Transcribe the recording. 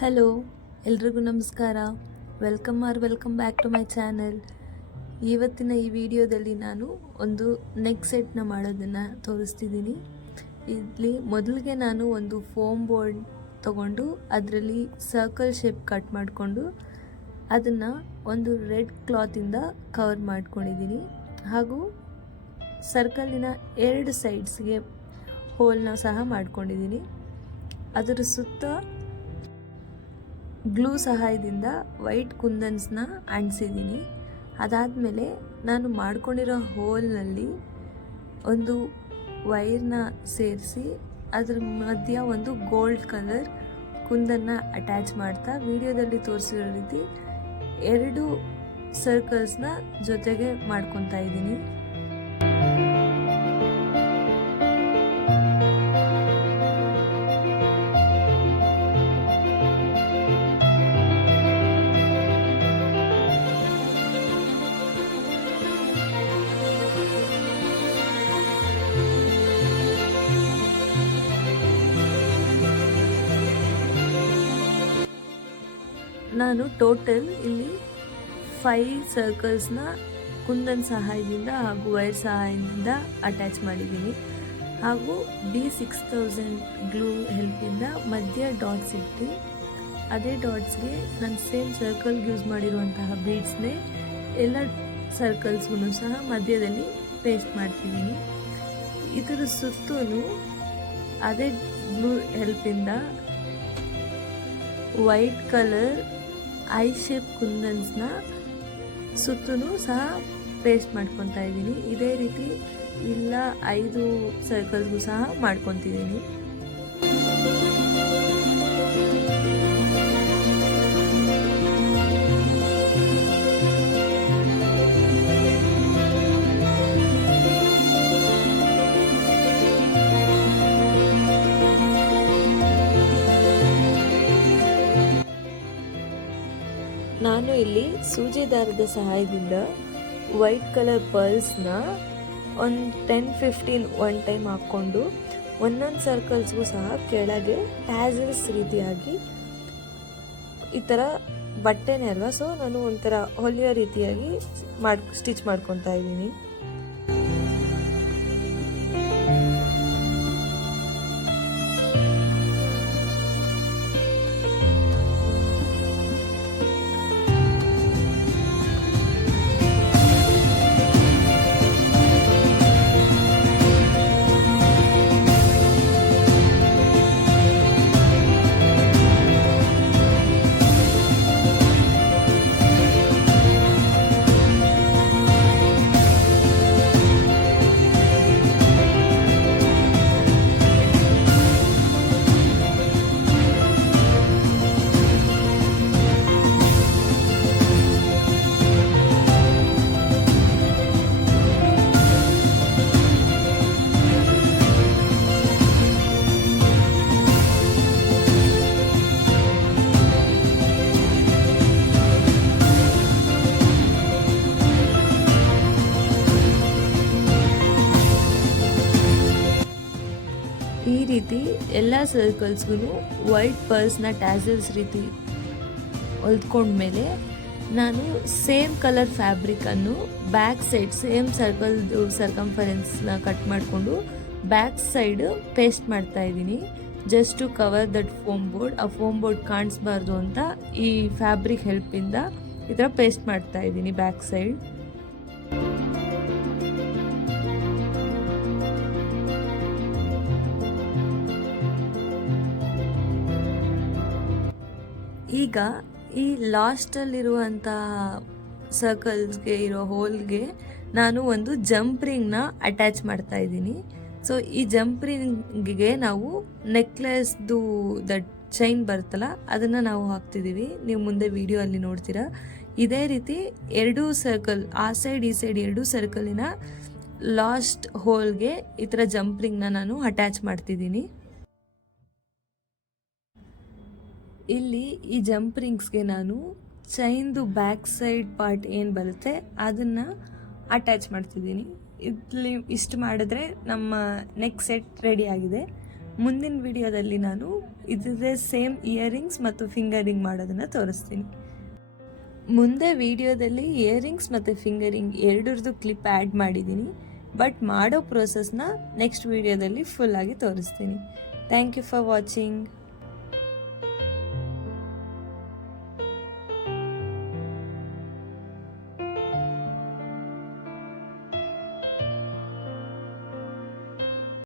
Hello, ಎಲ್ರಿಗೂ ನಮಸ್ಕಾರ. Welcome back to my channel. ಇವತ್ತಿನ ಈ ವಿಡಿಯೋದಲ್ಲಿ ನಾನು ಒಂದು ನೆಕ್ ಸೆಟ್ನ ಮಾಡೋದನ್ನು ತೋರಿಸ್ತಿದ್ದೀನಿ. ಇಲ್ಲಿ ಮೊದಲಿಗೆ ನಾನು ಒಂದು ಫೋಮ್ ಬೋರ್ಡ್ ತಗೊಂಡು ಅದರಲ್ಲಿ ಸರ್ಕಲ್ ಶೇಪ್ ಕಟ್ ಮಾಡಿಕೊಂಡು ಅದನ್ನು ಒಂದು ರೆಡ್ ಕ್ಲಾತಿಂದ ಕವರ್ ಮಾಡ್ಕೊಂಡಿದ್ದೀನಿ. ಹಾಗೂ ಸರ್ಕಲಿನ ಎರಡು ಸೈಡ್ಸ್ಗೆ ಹೋಲ್ನ ಸಹ ಮಾಡ್ಕೊಂಡಿದ್ದೀನಿ. ಅದರ ಸುತ್ತ ಗ್ಲೂ ಸಹಾಯದಿಂದ ವೈಟ್ ಕುಂದನ್ಸ್ನ ಅಂಟಿಸಿದ್ದೀನಿ. ಅದಾದಮೇಲೆ ನಾನು ಮಾಡ್ಕೊಂಡಿರೋ ಹೋಲ್ನಲ್ಲಿ ಒಂದು ವೈರ್ನ ಸೇರಿಸಿ ಅದ್ರ ಮಧ್ಯ ಒಂದು ಗೋಲ್ಡ್ ಕಲರ್ ಕುಂದನ್ನ ಅಟ್ಯಾಚ್ ಮಾಡ್ತಾ ವಿಡಿಯೋದಲ್ಲಿ ತೋರಿಸಿರೋ ರೀತಿ ಎರಡು ಸರ್ಕಲ್ಸ್ನ ಜೊತೆಗೆ ಮಾಡ್ಕೊತಾ ಇದ್ದೀನಿ. ನಾನು ಟೋಟಲ್ ಇಲ್ಲಿ 5 ಸರ್ಕಲ್ಸ್ನ ಕುಂದನ್ ಸಹಾಯದಿಂದ ಹಾಗೂ ವೈರ್ ಸಹಾಯದಿಂದ ಅಟ್ಯಾಚ್ ಮಾಡಿದ್ದೀನಿ. ಹಾಗೂ D6000 ಗ್ಲೂ ಹೆಲ್ಪಿಂದ ಮಧ್ಯ ಡಾಟ್ಸ್ ಇಟ್ಟು ಅದೇ ಡಾಟ್ಸ್ಗೆ ನಾನು ಸೇಮ್ ಸರ್ಕಲ್ಗೆ ಯೂಸ್ ಮಾಡಿರುವಂತಹ ಬೀಡ್ಸ್ನೇ ಎಲ್ಲ ಸರ್ಕಲ್ಸ್ಗೂ ಸಹ ಮಧ್ಯದಲ್ಲಿ ಪೇಸ್ಟ್ ಮಾಡ್ತಿದ್ದೀನಿ. ಇದರ ಸುತ್ತಲೂ ಅದೇ ಗ್ಲೂ ಹೆಲ್ಪಿಂದ ವೈಟ್ ಕಲರ್ ಐ ಶೇಪ್ ಕುಂದನ್ಸ್ನ ಸುತ್ತಲೂ ಸಹ ಪೇಸ್ಟ್ ಮಾಡ್ಕೊತಾ ಇದ್ದೀನಿ. ಇದೇ ರೀತಿ ಎಲ್ಲ 5 ಸರ್ಕಲ್ಸ್ಗೂ ಸಹ ಮಾಡ್ಕೊತಿದ್ದೀನಿ. ನಾನು ಇಲ್ಲಿ ಸೂಜಿ ದಾರದ ಸಹಾಯದಿಂದ ವೈಟ್ ಕಲರ್ ಪರ್ಲ್ಸ್ನ ಒಂದು 10-15 ಒನ್ ಟೈಮ್ ಹಾಕ್ಕೊಂಡು ಒಂದೊಂದು ಸರ್ಕಲ್ಸ್ಗೂ ಸಹ ಕೆಳಗೆ ಟ್ಯಾಸಲ್ಸ್ ರೀತಿಯಾಗಿ ಈ ಥರ ಬಟ್ಟೆನೇ ಅಲ್ವಾ, ಸೊ ನಾನು ಒಂಥರ ಹೊಲಿಯೋ ರೀತಿಯಾಗಿ ಸ್ಟಿಚ್ ಮಾಡ್ಕೊತಾ ಇದ್ದೀನಿ. ಈ ರೀತಿ ಎಲ್ಲ ಸರ್ಕಲ್ಸ್ಗೂ ವೈಟ್ ಪರ್ಲ್ಸ್ನ ಟ್ಯಾಸಲ್ಸ್ ರೀತಿ ಹೊಲ್ದ್ಕೊಂಡ್ಮೇಲೆ ನಾನು ಸೇಮ್ ಕಲರ್ ಫ್ಯಾಬ್ರಿಕನ್ನು ಬ್ಯಾಕ್ ಸೈಡ್ ಸೇಮ್ ಸರ್ಕಲ್ದು ಸರ್ಕಂಫರೆನ್ಸ್ನ ಕಟ್ ಮಾಡಿಕೊಂಡು ಬ್ಯಾಕ್ ಸೈಡ್ ಪೇಸ್ಟ್ ಮಾಡ್ತಾ ಇದ್ದೀನಿ. Just to cover that foam board. ಆ ಫೋಮ್ ಬೋರ್ಡ್ ಕಾಣಿಸ್ಬಾರ್ದು ಅಂತ ಈ ಫ್ಯಾಬ್ರಿಕ್ ಹೆಲ್ಪಿಂದ ಈ ಥರ ಪೇಸ್ಟ್ ಮಾಡ್ತಾ ಇದ್ದೀನಿ ಬ್ಯಾಕ್ ಸೈಡ್. ಈಗ ಈ ಲಾಸ್ಟಲ್ಲಿರುವಂಥ ಸರ್ಕಲ್ಸ್ಗೆ ಇರೋ ಹೋಲ್ಗೆ ನಾನು ಒಂದು ಜಂಪ್ ರಿಂಗ್ನ ಅಟ್ಯಾಚ್ ಮಾಡ್ತಾ ಇದ್ದೀನಿ. ಸೊ ಈ ಜಂಪ್ ರಿಂಗಿಗೆ ನಾವು ನೆಕ್ಲೆಸ್ದು ದಟ್ ಚೈನ್ ಬರುತ್ತಲ್ಲ ಅದನ್ನು ನಾವು ಹಾಕ್ತಿದ್ದೀವಿ. ನೀವು ಮುಂದೆ ವಿಡಿಯೋ ಅಲ್ಲಿ ನೋಡ್ತೀರಾ. ಇದೇ ರೀತಿ ಎರಡೂ ಸರ್ಕಲ್ ಆ ಸೈಡ್ ಈ ಸೈಡ್ ಎರಡೂ ಸರ್ಕಲಿನ ಲಾಸ್ಟ್ ಹೋಲ್ಗೆ ಈ ಥರ ಜಂಪ್ ರಿಂಗ್ನ ನಾನು ಅಟ್ಯಾಚ್ ಮಾಡ್ತಿದ್ದೀನಿ. ಇಲ್ಲಿ ಈ ಜಂಪ್ ರಿಂಗ್ಸ್ಗೆ ನಾನು ಚೈನ್ದು ಬ್ಯಾಕ್ ಸೈಡ್ ಪಾರ್ಟ್ ಏನು ಬರುತ್ತೆ ಅದನ್ನು ಅಟ್ಯಾಚ್ ಮಾಡ್ತಿದ್ದೀನಿ. ಇಲ್ಲಿ ಇಷ್ಟು ಮಾಡಿದ್ರೆ ನಮ್ಮ ನೆಕ್ ಸೆಟ್ ರೆಡಿ ಆಗಿದೆ. ಮುಂದಿನ ವಿಡಿಯೋದಲ್ಲಿ ನಾನು ಇದೇ ಸೇಮ್ ಇಯರಿಂಗ್ಸ್ ಮತ್ತು ಫಿಂಗರಿಂಗ್ ಮಾಡೋದನ್ನು ತೋರಿಸ್ತೀನಿ. ಮುಂದೆ ವಿಡಿಯೋದಲ್ಲಿ ಇಯರಿಂಗ್ಸ್ ಮತ್ತು ಫಿಂಗರಿಂಗ್ ಎರಡರದ್ದು ಕ್ಲಿಪ್ ಆ್ಯಡ್ ಮಾಡಿದ್ದೀನಿ, ಬಟ್ ಮಾಡೋ ಪ್ರೋಸೆಸ್ನ ನೆಕ್ಸ್ಟ್ ವಿಡಿಯೋದಲ್ಲಿ ಫುಲ್ಲಾಗಿ ತೋರಿಸ್ತೀನಿ. Thank you for watching.